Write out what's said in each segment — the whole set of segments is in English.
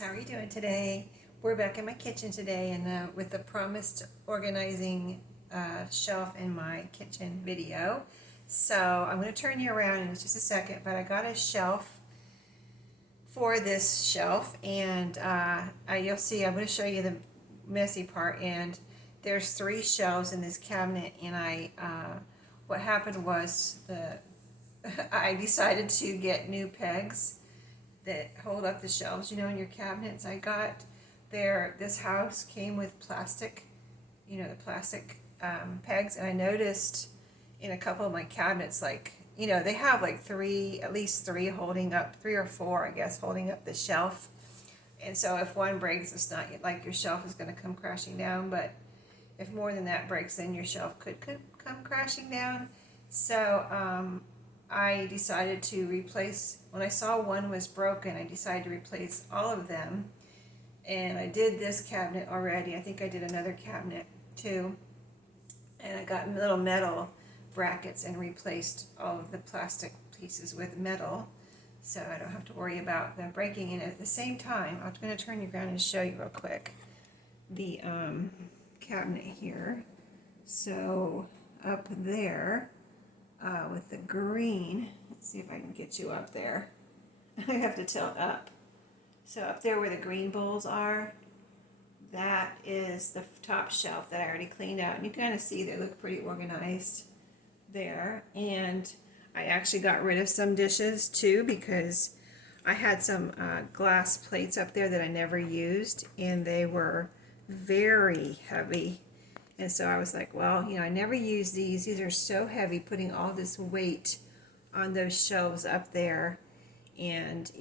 How are you doing today? We're back in my kitchen today and with the promised organizing shelf in my kitchen video. So I'm going to turn you around in just a second, but I got a shelf for this shelf and you'll see I'm going to show you the messy part. And there's 3 shelves in this cabinet, and what happened was I decided to get new pegs that hold up the shelves, in your cabinets. I got this house came with plastic, the plastic pegs, and I noticed in a couple of my cabinets, like, they have like at least three holding up, 3 or 4, I guess, holding up the shelf. And so if one breaks, it's not like your shelf is going to come crashing down, but if more than that breaks, then your shelf could come crashing down. So I decided to replace, when I saw one was broken, I decided to replace all of them. And I did this cabinet already. I think I did another cabinet too. And I got little metal brackets and replaced all of the plastic pieces with metal, so I don't have to worry about them breaking. And at the same time, I'm going to turn you around and show you real quick the cabinet here. So up there, with the green, let's see if I can get you up there. I have to tilt up. So up there where the green bowls are, that is the top shelf that I already cleaned out. And you kind of see they look pretty organized there. And I actually got rid of some dishes too, because I had some glass plates up there that I never used, and they were very heavy. And so I was like, well, I never use these. These are so heavy, putting all this weight on those shelves up there, and,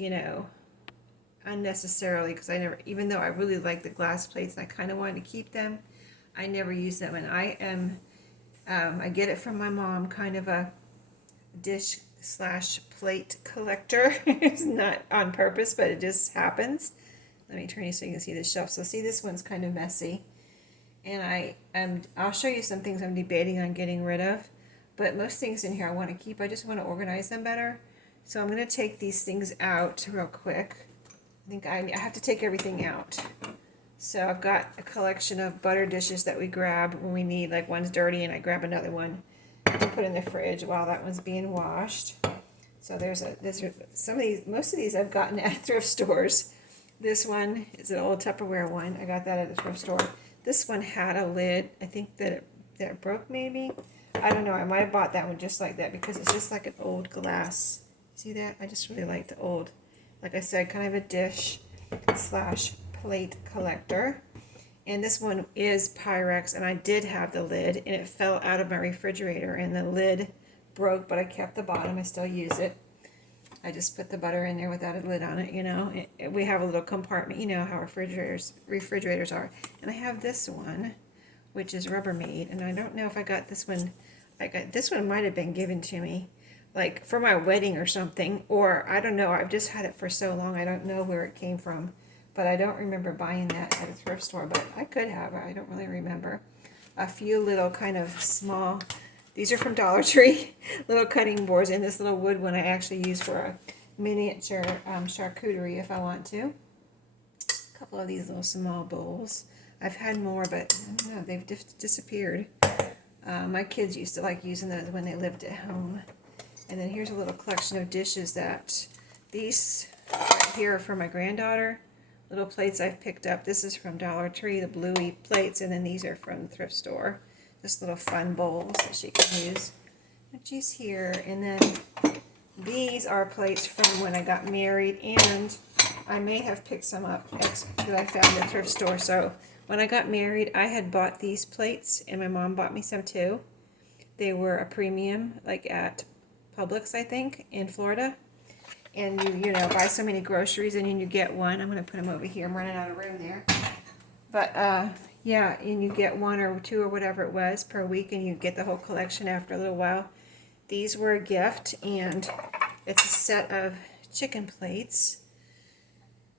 unnecessarily, because I never, even though I really like the glass plates and I kind of wanted to keep them, I never use them. And I get it from my mom, kind of a dish/plate collector. It's not on purpose, but it just happens. Let me turn you so you can see the shelf. So see, this one's kind of messy. And I'll show you some things I'm debating on getting rid of, but most things in here I want to keep. I just want to organize them better. So I'm going to take these things out real quick. I think I have to take everything out. So I've got a collection of butter dishes that we grab when we need, like one's dirty and I grab another one to put in the fridge while that one's being washed. So there's most of these I've gotten at thrift stores. This one is an old Tupperware one. I got that at a thrift store. This one had a lid. I think that it broke, maybe. I don't know. I might have bought that one just like that because it's just like an old glass. See that? I just really like the old, like I said, kind of a dish/plate collector. And this one is Pyrex, and I did have the lid, and it fell out of my refrigerator, and the lid broke, but I kept the bottom. I still use it. I just put the butter in there without a lid on it, we have a little compartment, how refrigerators are. And I have this one, which is Rubbermaid, and I don't know if I got this one. This one might have been given to me, like for my wedding or something, or I don't know. I've just had it for so long, I don't know where it came from, but I don't remember buying that at a thrift store, but I could have. I don't really remember. A few little kind of small, these are from Dollar Tree, little cutting boards, and this little wood one I actually use for a miniature charcuterie if I want to. A couple of these little small bowls. I've had more, but I don't know, they've disappeared. My kids used to like using those when they lived at home. And then here's a little collection of dishes that these right here are for my granddaughter. Little plates I've picked up. This is from Dollar Tree, the bluey plates, and then these are from the thrift store. Just little fun bowls that she can use. But she's here. And then these are plates from when I got married, and I may have picked some up that I found at the thrift store. So when I got married, I had bought these plates, and my mom bought me some too. They were a premium, like at Publix, I think, in Florida. And you buy so many groceries and then you get one. I'm going to put them over here. I'm running out of room there. But yeah, and you get 1 or 2 or whatever it was per week, and you get the whole collection after a little while. These were a gift, and it's a set of chicken plates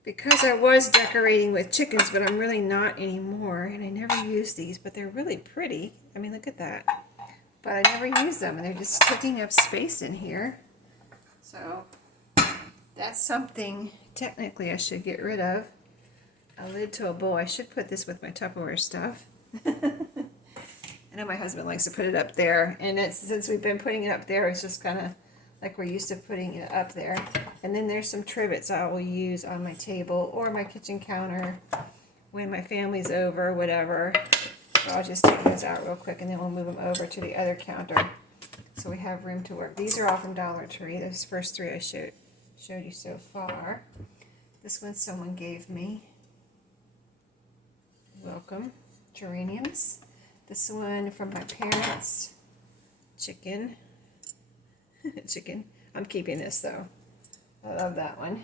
because I was decorating with chickens, but I'm really not anymore, and I never use these, but they're really pretty. I mean, look at that. But I never use them, and they're just taking up space in here. So that's something technically I should get rid of. a lid to a bowl. I should put this with my Tupperware stuff. I know my husband likes to put it up there, and it's, since we've been putting it up there, it's just kind of like we're used to putting it up there. And then there's some trivets I will use on my table or my kitchen counter when my family's over, whatever. So I'll just take those out real quick, and then we'll move them over to the other counter so we have room to work. These are all from Dollar Tree. Those first three I showed you so far. This one someone gave me. Welcome. Geraniums. This one from my parents. Chicken. Chicken. I'm keeping this though. I love that one.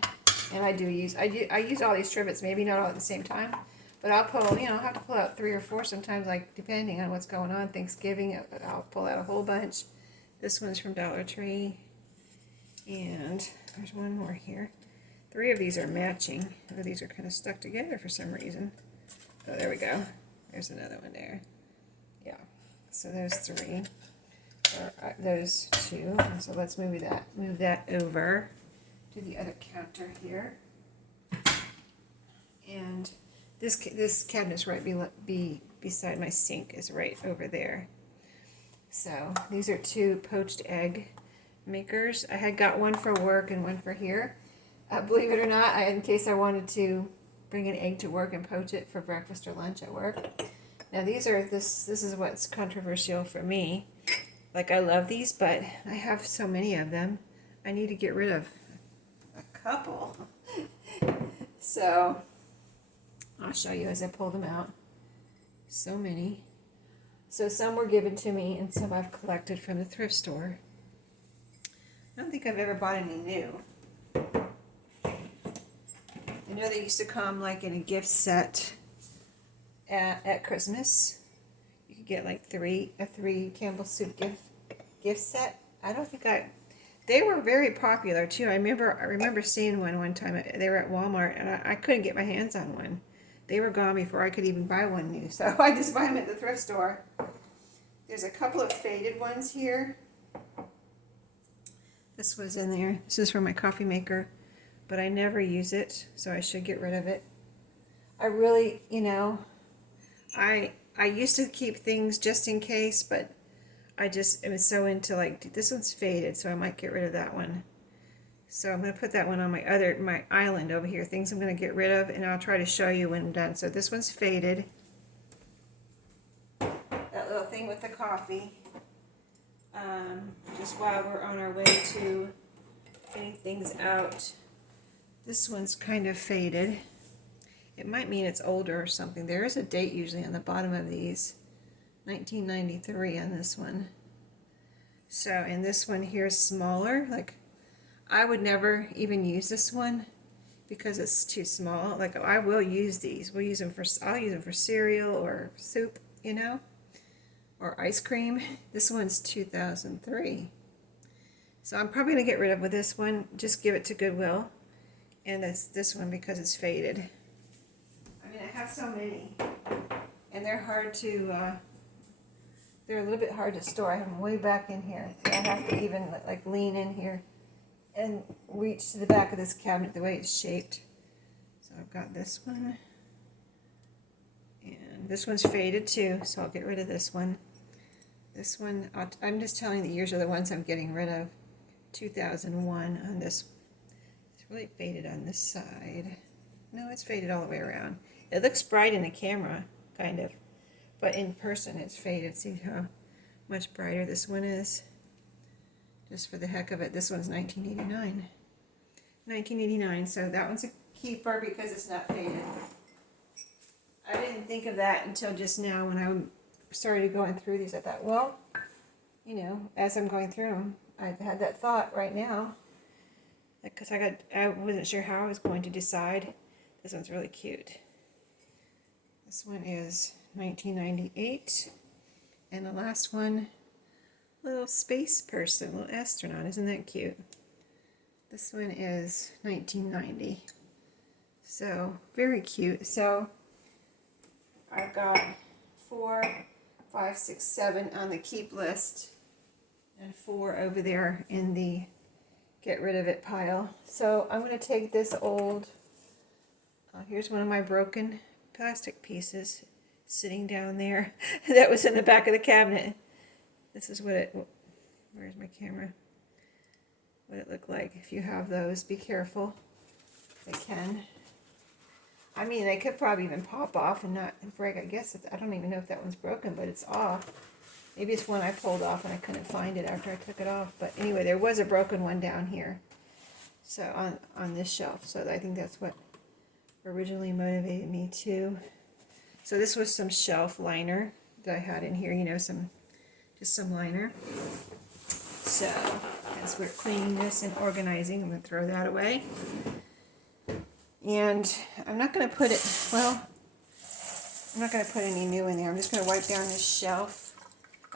And I use all these trivets, maybe not all at the same time, but I'll pull, I'll have to pull out 3 or 4 sometimes, like depending on what's going on. Thanksgiving, I'll pull out a whole bunch. This one's from Dollar Tree. And there's one more here. 3 of these are matching. Oh, these are kind of stuck together for some reason. Oh, there we go. There's another one there. Yeah. So those 3. Or those 2. So let's move that over to the other counter here. And this cabinet's right beside my sink, is right over there. So these are 2 poached egg makers. I had got one for work and one for here. Believe it or not, in case I wanted to bring an egg to work and poach it for breakfast or lunch at work. Now these are this is what's controversial for me. Like, I love these, but I have so many of them. I need to get rid of a couple. So I'll show you as I pull them out. So many. So some were given to me and some I've collected from the thrift store. I don't think I've ever bought any new. I know they used to come like in a gift set at Christmas. You could get like a 3 Campbell soup gift set. I don't think they were very popular too. I remember seeing one time. They were at Walmart, and I couldn't get my hands on one. They were gone before I could even buy one new, so I just buy them at the thrift store. There's a couple of faded ones here. This was in there. This is for my coffee maker, but I never use it, so I should get rid of it. I really, I used to keep things just in case, but I just am so into, like, this one's faded, so I might get rid of that one. So I'm going to put that one on my island over here, things I'm going to get rid of, and I'll try to show you when I'm done. So this one's faded. That little thing with the coffee. Just while we're on our way to getting things out. This one's kind of faded. It might mean it's older or something. There is a date usually on the bottom of these. 1993 on this one. So, and this one here is smaller. Like, I would never even use this one because it's too small. Like, I will use these. I'll use them for cereal or soup, or ice cream. This one's 2003. So I'm probably going to get rid of this one. Just give it to Goodwill. And it's this one because it's faded. I mean, I have so many. And they're hard to, they're a little bit hard to store. I have them way back in here. So I have to even like lean in here and reach to the back of this cabinet the way it's shaped. So I've got this one. And this one's faded too, so I'll get rid of this one. This one, I'm just telling the years are the ones I'm getting rid of. 2001 on this. It's really faded on this side. No, it's faded all the way around. It looks bright in the camera, kind of. But in person it's faded. See how much brighter this one is? Just for the heck of it. This one's 1989. 1989, so that one's a keeper because it's not faded. I didn't think of that until just now when I started going through these. I thought, well, as I'm going through them, I've had that thought right now. Because I wasn't sure how I was going to decide. This one's really cute. This one is 1998. And the last one, little space person, little astronaut. Isn't that cute? This one is 1990. So, very cute. So, I've got 4, 5, 6, 7 on the keep list. And 4 over there in the get rid of it pile. So I'm going to take this old Here's one of my broken plastic pieces sitting down there. That was in the back of the cabinet. This is what it, where's my camera? What it looked like. If you have those, be careful. They can. I mean, they could probably even pop off and not break. I guess I don't even know if that one's broken, but it's off. Maybe it's one I pulled off and I couldn't find it after I took it off. But anyway, there was a broken one down here. So on this shelf. So I think that's what originally motivated me too. So this was some shelf liner that I had in here, you know, just some liner. So as we're cleaning this and organizing, I'm going to throw that away. And I'm not going to put it, well, I'm not going to put any new in there. I'm just going to wipe down this shelf.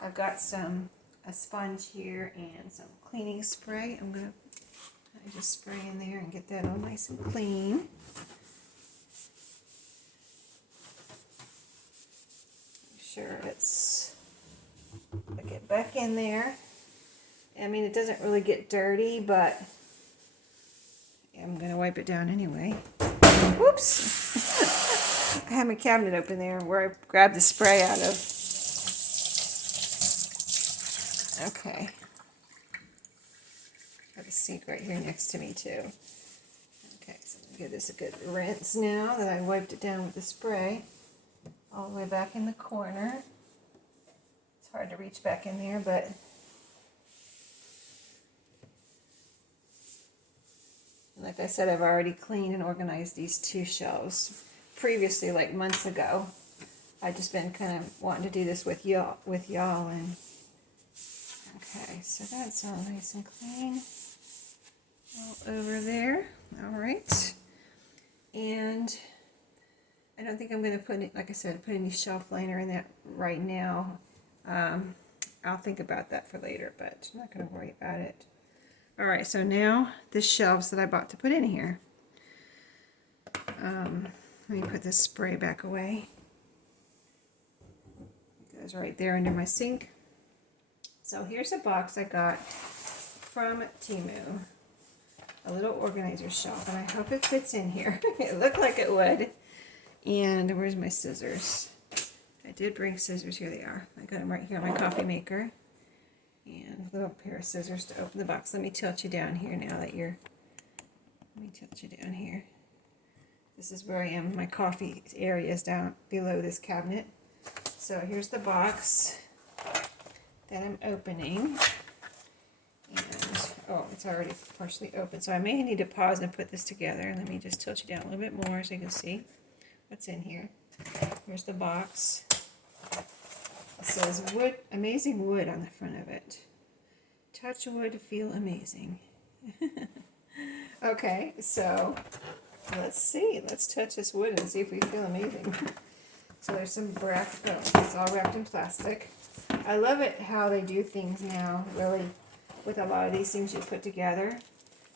I've got a sponge here and some cleaning spray. I'm going to just spray in there and get that all nice and clean. Sure, I get back in there. I mean, it doesn't really get dirty, but I'm going to wipe it down anyway. Whoops! I have my cabinet open there where I grabbed the spray out of. Okay. Got a sink right here next to me too. Okay, so I'm going to give this a good rinse now that I wiped it down with the spray. All the way back in the corner. It's hard to reach back in there, but like I said, I've already cleaned and organized these two shelves. Previously, like months ago, I've just been kind of wanting to do this with y'all, and okay, so that's all nice and clean. All over there. All right, and I don't think I'm going to put it, like I said, put any shelf liner in that right now. I'll think about that for later, but I'm not going to worry about it. All right, so now the shelves that I bought to put in here. Let me put this spray back away. It goes right there under my sink. So here's a box I got from Temu. A little organizer shelf, and I hope it fits in here. It looked like it would. And where's my scissors? I did bring scissors. Here they are. I got them right here on my coffee maker. And a little pair of scissors to open the box. Let me tilt you down here now that you're... Let me tilt you down here. This is where I am. My coffee area is down below this cabinet. So here's the box that I'm opening. And, oh, it's already partially open. So I may need to pause and put this together. Let me just tilt you down a little bit more so you can see what's in here. Here's the box. It says wood, amazing wood on the front of it. Touch wood, feel amazing. Okay, so let's see. Let's touch this wood and see if we feel amazing. So there's some it's all wrapped in plastic. I love it how they do things now, really, with a lot of these things you put together.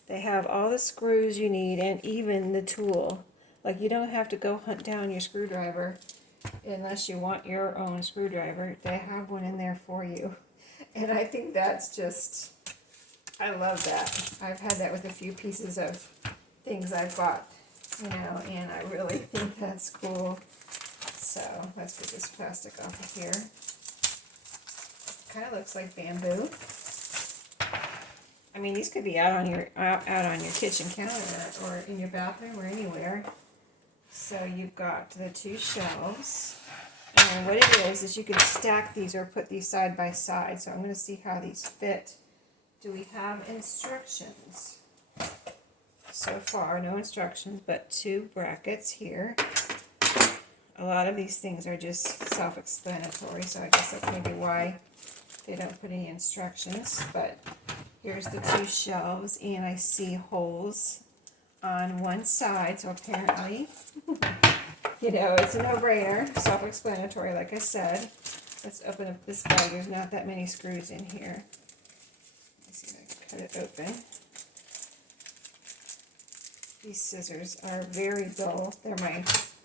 They have all the screws you need and even the tool. Like, you don't have to go hunt down your screwdriver unless you want your own screwdriver. They have one in there for you. And I think that's just, I love that. I've had that with a few pieces of things I've bought, you know, and I really think that's cool. So let's get this plastic off of here. Kind of looks like bamboo. I mean, these could be out on your kitchen counter or in your bathroom or anywhere. So you've got the two shelves, and what it is you can stack these or put these side by side. So I'm going to see how these fit. Do we have instructions? So far, no instructions, but two brackets here. A lot of these things are just self-explanatory, so I guess that's maybe why they don't put any instructions. But here's the two shelves, and I see holes on one side, so apparently, you know, it's a no-brainer, self-explanatory, like I said. Let's open up this bag. There's not that many screws in here. Let's see if I can cut it open. These scissors are very dull.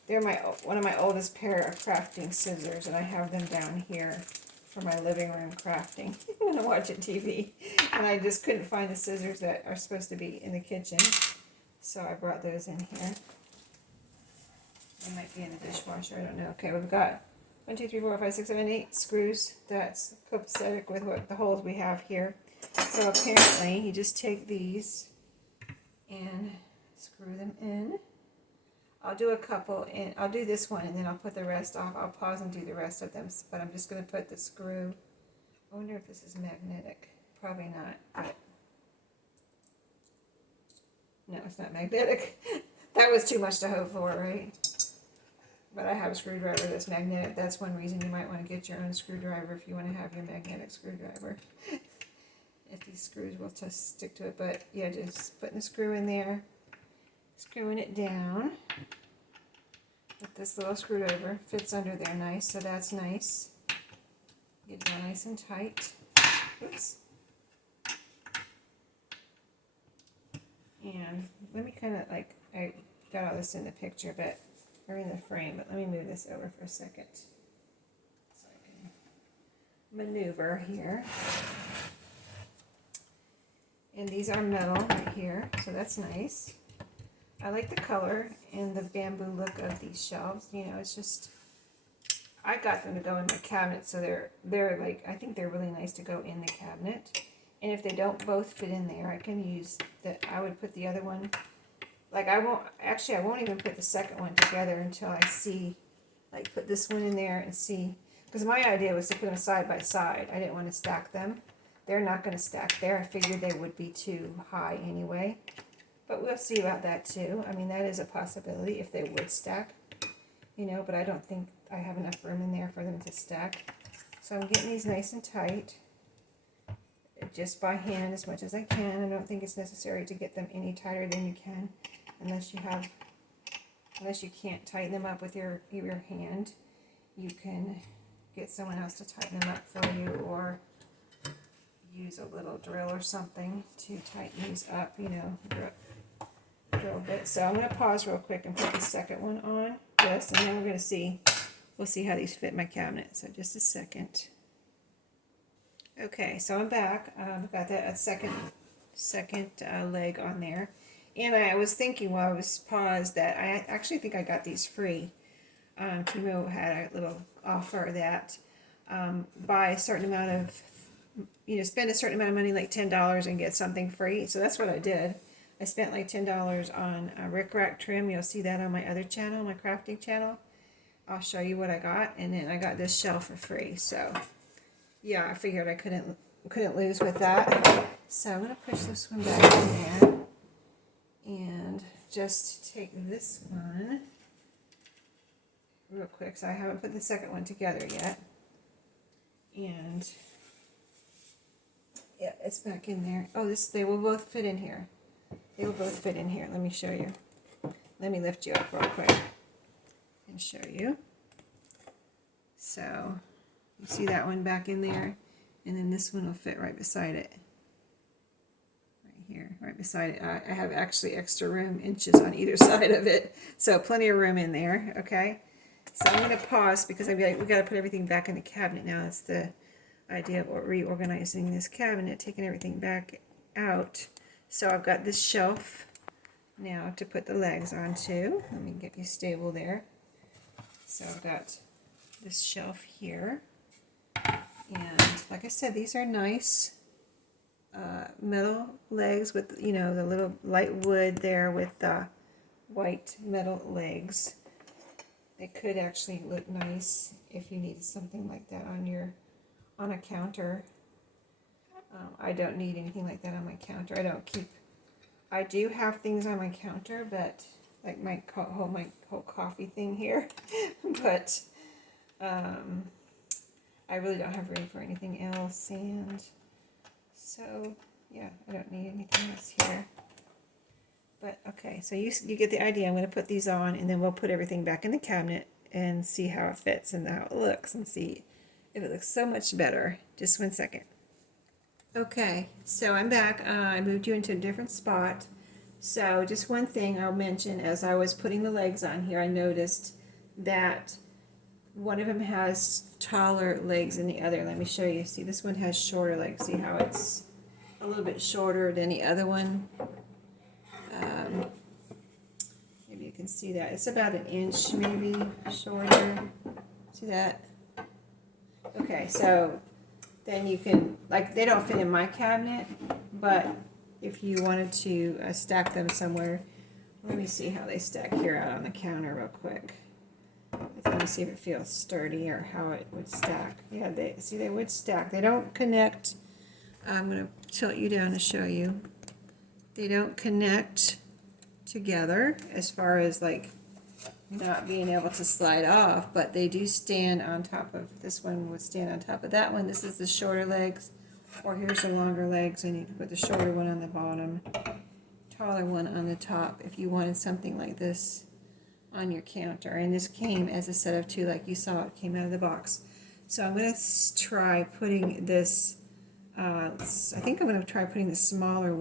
They're one of my oldest pair of crafting scissors, and I have them down here for my living room crafting when I'm watching TV. And I just couldn't find the scissors that are supposed to be in the kitchen. So I brought those in here. It might be in the dishwasher, I don't know. Okay, we've got 1, 2, 3, 4, 5, 6, 7, 8 screws. That's copacetic with what the holes we have here. So apparently you just take these and screw them in. I'll do a couple, and I'll do this one and then I'll put the rest off. I'll pause and do the rest of them, but I'm just going to put the screw. I wonder if this is magnetic. Probably not, but no, it's not magnetic. That was too much to hope for, right? But I have a screwdriver that's magnetic. That's one reason you might want to get your own screwdriver if you want to have your magnetic screwdriver. If these screws will just stick to it. But yeah, just putting the screw in there, screwing it down with this little screwdriver. Fits under there nice, so that's nice. Get it nice and tight. Oops. And let me kind of like, I got all this in the picture, but or in the frame, but let me move this over for a second so I can maneuver here. And these are metal right here, so that's nice. I like the color and the bamboo look of these shelves. You know, it's just, I got them to go in my cabinet, so they're like, I think they're really nice to go in the cabinet. And if they don't both fit in there, I can use that. I would put the other one, like I won't even put the second one together until I see, like put this one in there and see, because my idea was to put them side by side. I didn't want to stack them. They're not going to stack there. I figured they would be too high anyway. But we'll see about that too. I mean, that is a possibility if they would stack, you know, but I don't think I have enough room in there for them to stack. So I'm getting these nice and tight, just by hand as much as I can. I don't think it's necessary to get them any tighter than you can, unless you can't tighten them up with your hand. You can get someone else to tighten them up for you, or use a little drill or something to tighten these up, you know, drill bit. So I'm going to pause real quick and put the second one on this, and then we're going to see, we'll see how these fit in my cabinet. So just a second. Okay, so I'm back. I've got that second leg on there. And I was thinking while I was paused that I actually think I got these free. Timo had a little offer that buy a certain amount of, you know, spend a certain amount of money, like $10, and get something free. So that's what I did. I spent like $10 on rickrack trim. You'll see that on my other channel, my crafting channel. I'll show you what I got, and then I got this shelf for free. So yeah, I figured I couldn't lose with that. So I'm gonna push this one back in there, and just take this one real quick. So I haven't put the second one together yet, and yeah, it's back in there. Oh, they will both fit in here. They will both fit in here. Let me show you. Let me lift you up real quick and show you. So you see that one back in there, and then this one will fit right beside it. Right here, right beside it. I have actually extra room, inches on either side of it, so plenty of room in there. Okay, so I'm going to pause because we got to put everything back in the cabinet now. That's the idea of reorganizing this cabinet, taking everything back out. So I've got this shelf now to put the legs onto. Let me get you stable there. So I've got this shelf here, and like I said, these are nice metal legs with, you know, the little light wood there with the white metal legs. They could actually look nice if you needed something like that on a counter. I don't need anything like that on my counter. I do have things on my counter, but like my whole coffee thing here, but I really don't have room for anything else, and so yeah, I don't need anything else here. But okay, so you get the idea. I'm going to put these on, and then we'll put everything back in the cabinet and see how it fits and how it looks, and see if it looks so much better. Just 1 second. Okay, so I'm back. I moved you into a different spot. So just one thing I'll mention, as I was putting the legs on here, I noticed that one of them has taller legs than the other. Let me show you. See, this one has shorter legs. See how it's a little bit shorter than the other one? Maybe you can can see that. It's about an inch maybe shorter. See that? Okay, so then you can, like, they don't fit in my cabinet, but if you wanted to stack them somewhere, let me see how they stack here out on the counter real quick. Let me see if it feels sturdy or how it would stack. Yeah, they would stack. They don't connect. I'm going to tilt you down to show you. They don't connect together as far as like not being able to slide off, but they do stand on top of, this one would stand on top of that one. This is the shorter legs, or here's the longer legs, and you can put the shorter one on the bottom, taller one on the top if you wanted something like this on your counter. And this came as a set of two, like you saw, it came out of the box. So I'm going to try putting this, I think I'm going to try putting the smaller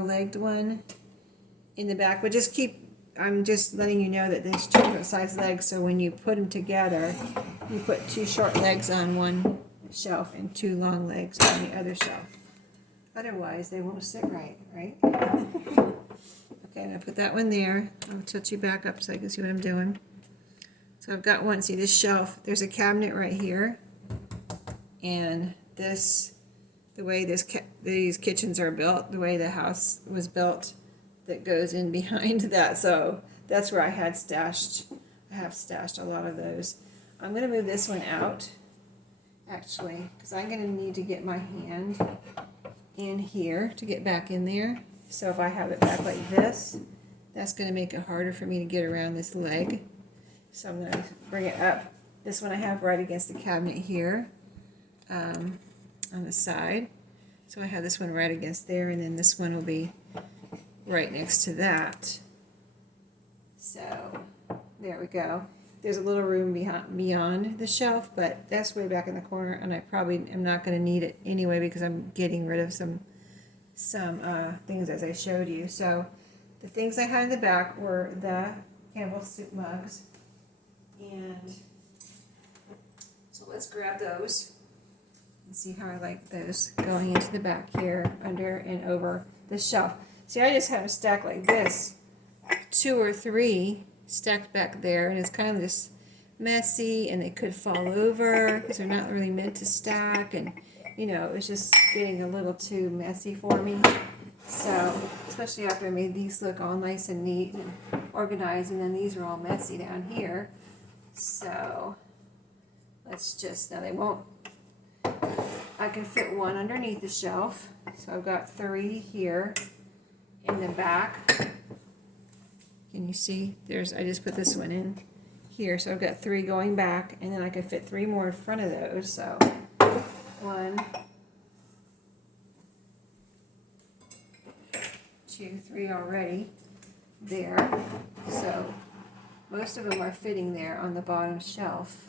legged one in the back, but just keep, I'm just letting you know that there's two different size legs, so when you put them together, you put two short legs on one shelf and two long legs on the other shelf. Otherwise, they won't sit right, right? Okay, I'm going to put that one there. I'll tilt you back up so I can see what I'm doing. So I've got one, see this shelf, there's a cabinet right here, and this, the way these kitchens are built, the way the house was built, that goes in behind that, so that's where I have stashed a lot of those. I'm going to move this one out, actually, because I'm going to need to get my hand in here to get back in there. So if I have it back like this, that's going to make it harder for me to get around this leg. So I'm going to bring it up. This one I have right against the cabinet here, on the side. So I have this one right against there, and then this one will be right next to that. So there we go. There's a little room beyond the shelf, but that's way back in the corner, and I probably am not going to need it anyway because I'm getting rid of some things as I showed you. So the things I had in the back were the Campbell's soup mugs, and so let's grab those and see how I like those going into the back here, under and over the shelf. See, I just have them stacked like this, 2 or 3 stacked back there, and it's kind of just messy, and they could fall over because they're not really meant to stack, and you know, it was just getting a little too messy for me. So, especially after I made these look all nice and neat and organized, and then these are all messy down here. So, let's just, now they won't, I can fit one underneath the shelf, so I've got 3 here in the back. Can you see? I just put this one in here, so I've got 3 going back, and then I can fit 3 more in front of those. So 1, 2, 3 already there. So most of them are fitting there on the bottom shelf.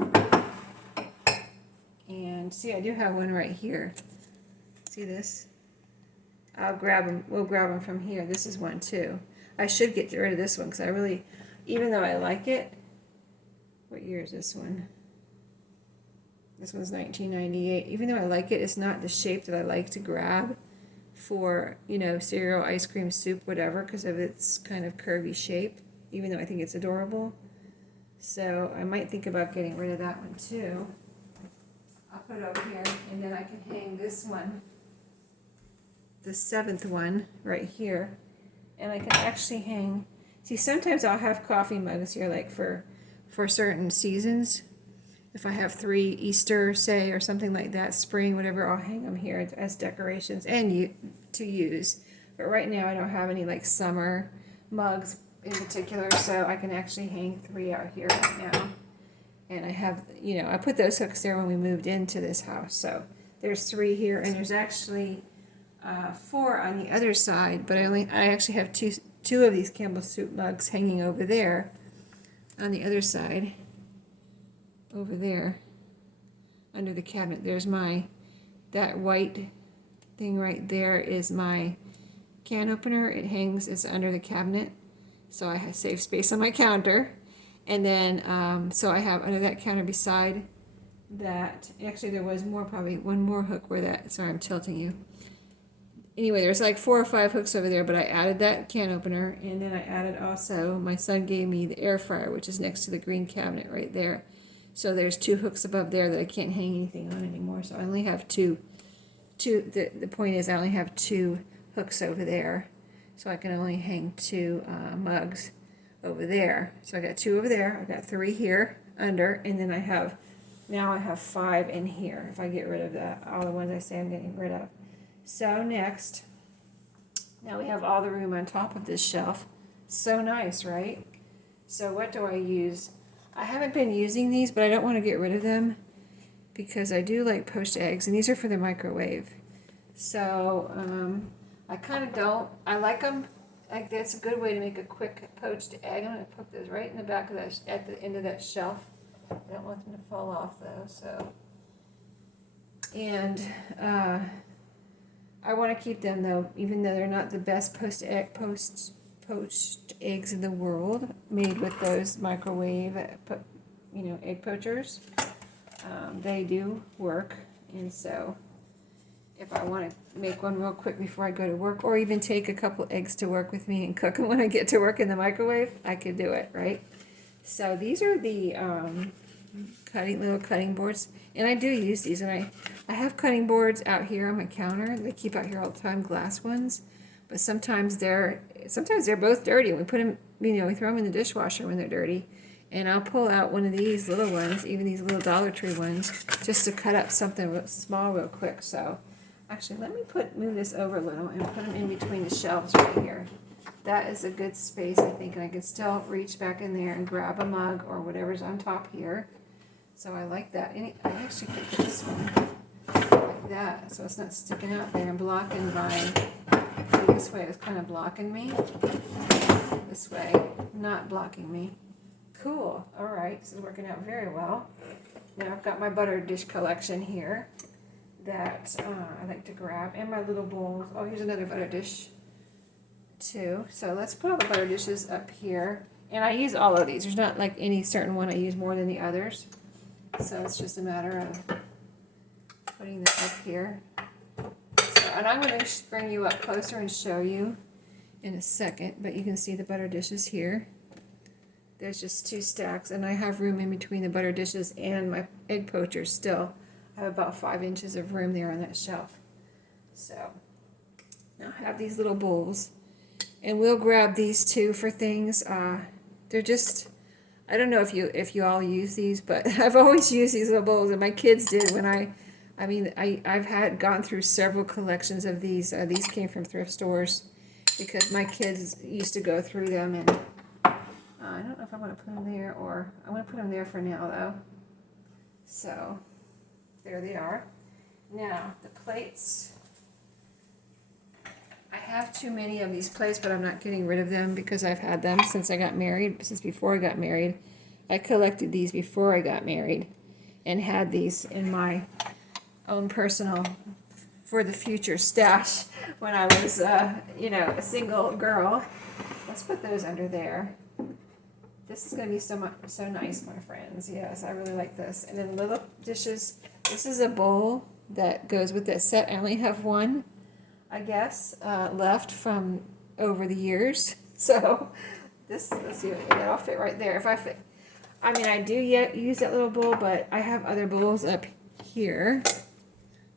And see, I do have one right here. See this? I'll grab them. We'll grab them from here. This is one too. I should get rid of this one because I really, even though I like it. What year is this one? This one's 1998. Even though I like it, it's not the shape that I like to grab for, you know, cereal, ice cream, soup, whatever, because of its kind of curvy shape, even though I think it's adorable. So I might think about getting rid of that one too. I'll put it over here, and then I can hang this one, the 7th one, right here. And I can actually hang, see, sometimes I'll have coffee mugs here, like for certain seasons. If I have 3 Easter, say, or something like that, spring, whatever, I'll hang them here as decorations and to use. But right now I don't have any like summer mugs in particular, so I can actually hang 3 out here right now. And I have, you know, I put those hooks there when we moved into this house. So there's 3 here, and there's actually 4 on the other side, but I actually have two of these Campbell's soup mugs hanging over there on the other side. Over there under the cabinet, there's that white thing right there is my can opener. It hangs, it's under the cabinet, so I have save space on my counter. And then so I have under that counter beside that, actually there was more, probably one more hook where that, sorry I'm tilting you, anyway, there's like 4 or 5 hooks over there, but I added that can opener, and then I added also, my son gave me the air fryer, which is next to the green cabinet right there. So there's 2 hooks above there that I can't hang anything on anymore, so I only have two. The point is I only have 2 hooks over there, so I can only hang 2 mugs over there. So I got 2 over there, I got 3 here under, and then now I have 5 in here if I get rid of all the ones I say I'm getting rid of. So next, now we have all the room on top of this shelf. So nice, right? So what do I use? I haven't been using these, but I don't want to get rid of them because I do like poached eggs, and these are for the microwave. So I kind of don't. I like them. Like, that's a good way to make a quick poached egg. I'm going to put those right in the back of that, at the end of that shelf. I don't want them to fall off though. So, and I want to keep them though, even though they're not the best poached eggs in the world, made with those microwave, egg poachers. They do work, and so if I want to make one real quick before I go to work, or even take a couple eggs to work with me and cook them when I get to work in the microwave, I could do it, right? So these are the little cutting boards, and I do use these, and I have cutting boards out here on my counter. They keep out here all the time, glass ones, but sometimes they're both dirty, and we put them, we throw them in the dishwasher when they're dirty. And I'll pull out one of these little ones, even these little Dollar Tree ones, just to cut up something small real quick. So actually, let me move this over a little and put them in between the shelves right here. That is a good space, I think, and I can still reach back in there and grab a mug or whatever's on top here. So I like that. And I actually could put this one like that, so it's not sticking out there and blocking this way. It's kind of blocking me. This way, not blocking me. Cool. All right, this is working out very well. Now I've got my butter dish collection here that I like to grab, and my little bowls. Oh, here's another butter dish too. So let's put all the butter dishes up here, and I use all of these. There's not like any certain one I use more than the others, so it's just a matter of putting this up here. So, and I'm going to bring you up closer and show you in a second, but you can see the butter dishes here. There's just 2 stacks, and I have room in between the butter dishes and my egg poachers still. I have about 5 inches of room there on that shelf. So now I have these little bowls, and we'll grab these too for things. They're just, I don't know if you all use these, but I've always used these little bowls, and my kids did when I've gone through several collections of these. These came from thrift stores because my kids used to go through them, and I don't know if I want to put them there, or I want to put them there for now though. So there they are. Now the plates, I have too many of these plates, but I'm not getting rid of them because I've had them since I got married, since before I got married. I collected these before I got married and had these in my own personal for the future stash when I was a single girl. Let's put those under there. This is going to be so nice, my friends. Yes, I really like this. And then little dishes. This is a bowl that goes with this set. I only have one, I guess, left from over the years. So let's see, that'll fit right there. If I fit, I do use that little bowl, but I have other bowls up here.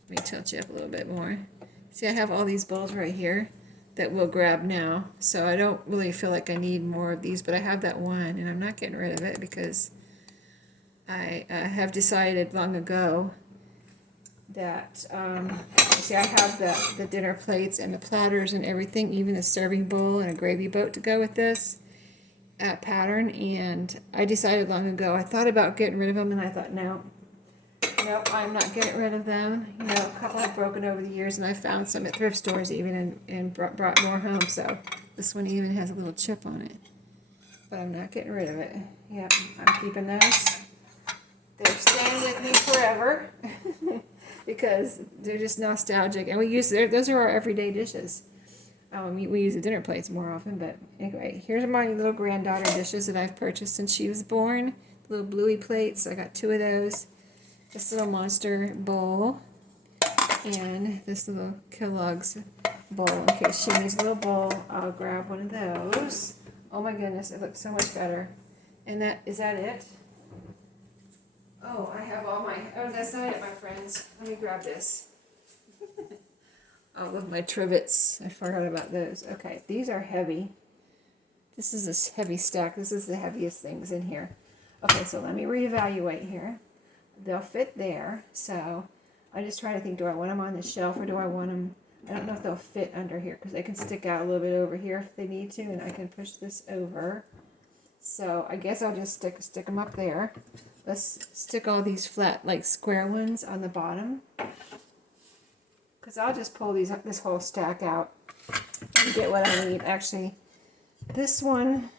Let me tilt you up a little bit more. See, I have all these bowls right here that we'll grab now. So I don't really feel like I need more of these, but I have that one, and I'm not getting rid of it because I have decided long ago that, see, I have the dinner plates and the platters and everything, even a serving bowl and a gravy boat to go with this pattern, and I decided long ago, I thought about getting rid of them, and I thought, nope, I'm not getting rid of them. A couple have broken over the years, and I found some at thrift stores even, and brought more home. So this one even has a little chip on it, but I'm not getting rid of it. Yep, I'm keeping those. They're staying with me forever because they're just nostalgic, and those are our everyday dishes. We use the dinner plates more often, but anyway, here's my little granddaughter dishes that I've purchased since she was born. The little bluey plates. I got 2 of those. This little monster bowl, and this little Kellogg's bowl in case she needs a little bowl. I'll grab one of those. Oh my goodness, it looks so much better. And is that it? Oh, I have all my, oh, that's not it, my friends. Let me grab this. All of my trivets. I forgot about those. Okay, these are heavy. This is this heavy stack. This is the heaviest things in here. Okay, so let me reevaluate here. They'll fit there. So I just try to think, do I want them on the shelf or do I want them, I don't know if they'll fit under here because they can stick out a little bit over here if they need to, and I can push this over. So I guess I'll just stick them up there. Let's stick all these flat, like square ones on the bottom. Because I'll just pull this whole stack out and get what I need. Actually, this one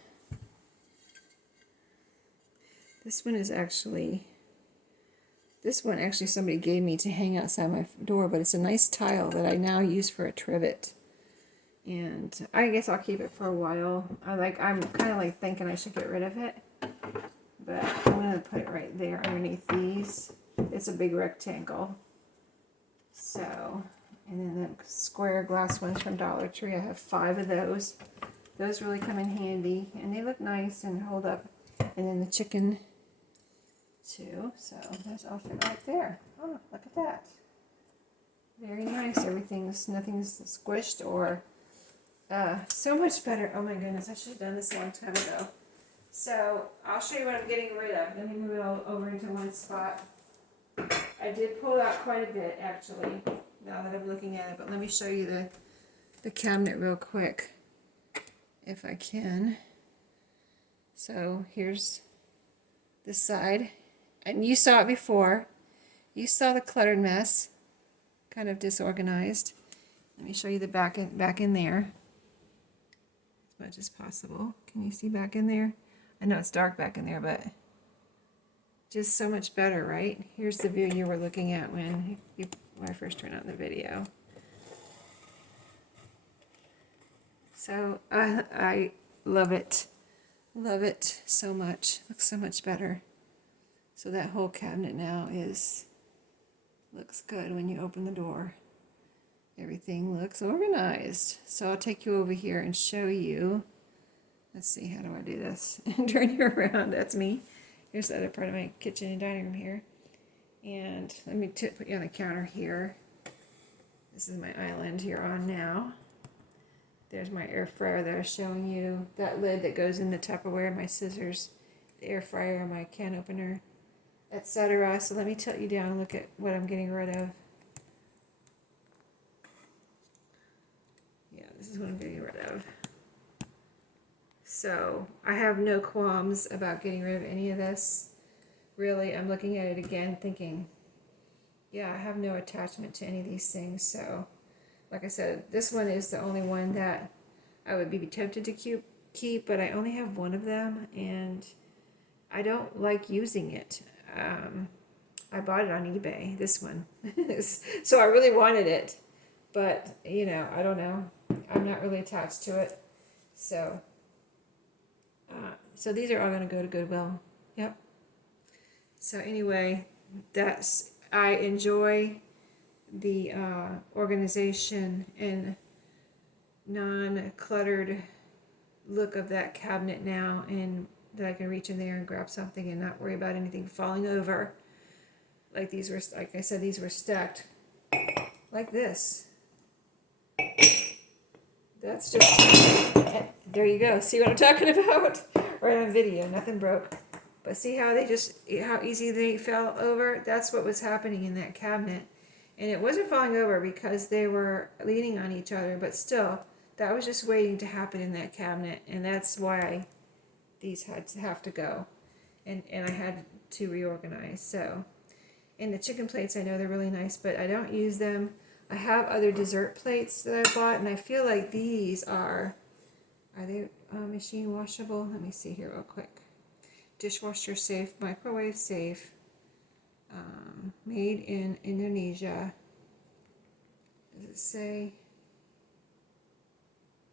actually somebody gave me to hang outside my door, but it's a nice tile that I now use for a trivet. And I guess I'll keep it for a while. I'm kind of like thinking I should get rid of it. But I'm going to put it right there underneath these. It's a big rectangle. So, and then the square glass ones from Dollar Tree. I have 5 of those. Those really come in handy. And they look nice and hold up. And then the chicken too. So those all fit right there. Oh, look at that. Very nice. Nothing's squished or so much better. Oh my goodness, I should have done this a long time ago. So I'll show you what I'm getting rid of. Let me move it all over into one spot. I did pull out quite a bit actually, now that I'm looking at it, but let me show you the cabinet real quick, if I can. So here's this side, and you saw it before. You saw the cluttered mess, kind of disorganized. Let me show you the back in there. As much as possible. Can you see back in there? I know it's dark back in there, but just so much better, right? Here's the view you were looking at when I first turned on the video. So I love it. Love it so much. Looks so much better. So that whole cabinet now looks good when you open the door. Everything looks organized. So I'll take you over here and show you. Let's see, how do I do this? Turn you around, that's me. Here's the other part of my kitchen and dining room here. And let me put you on the counter here. This is my island you're on now. There's my air fryer that I was showing you. That lid that goes in the Tupperware, my scissors, the air fryer, my can opener, etc. So let me tilt you down and look at what I'm getting rid of. This is what I'm getting rid of. So I have no qualms about getting rid of any of this. Really, I'm looking at it again thinking, yeah, I have no attachment to any of these things. So like I said, this one is the only one that I would be tempted to keep, but I only have one of them and I don't like using it. I bought it on eBay, this one. So I really wanted it, but I don't know. I'm not really attached to it. So these are all going to go to Goodwill. Yep. So anyway, I enjoy the organization and non-cluttered look of that cabinet now, and that I can reach in there and grab something and not worry about anything falling over. Like these were, like I said, these were stacked like this. That's just, there you go. See what I'm talking about? Right on video, nothing broke. But see how how easy they fell over? That's what was happening in that cabinet. And it wasn't falling over because they were leaning on each other, but still, that was just waiting to happen in that cabinet. And that's why these had to have to go. And I had to reorganize. So, and the chicken plates, I know they're really nice, but I don't use them. I have other dessert plates that I bought, and I feel like these are they machine washable? Let me see here real quick. Dishwasher safe, microwave safe, made in Indonesia. Does it say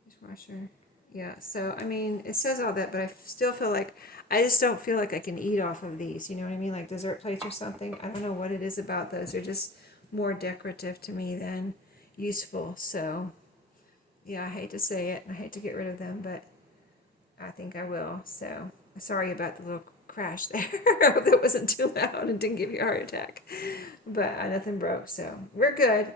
dishwasher? Yeah, so I mean, it says all that, but I still feel like, I just don't feel like I can eat off of these, you know what I mean? Like dessert plates or something. I don't know what it is about those. They're just more decorative to me than useful. So yeah, I hate to say it, and I hate to get rid of them, but I think I will. So sorry about the little crash there. I hope that wasn't too loud and didn't give you a heart attack. But nothing broke, so we're good.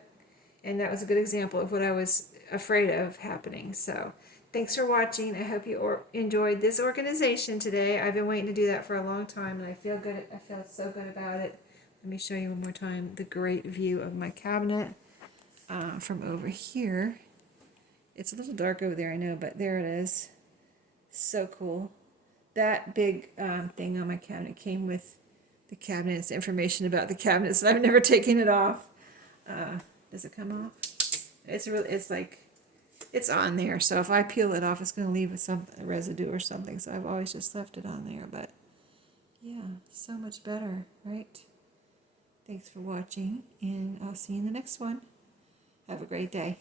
And that was a good example of what I was afraid of happening. So thanks for watching. I hope you enjoyed this organization today. I've been waiting to do that for a long time, and I feel good. I feel so good about it. Let me show you one more time the great view of my cabinet from over here. It's a little dark over there, I know, but there it is. So cool. That big thing on my cabinet came with the cabinets, information about the cabinets, and I've never taken it off. Does it come off? It's like, it's on there, so if I peel it off, it's going to leave a residue or something, so I've always just left it on there, but yeah, so much better, right? Thanks for watching, and I'll see you in the next one. Have a great day.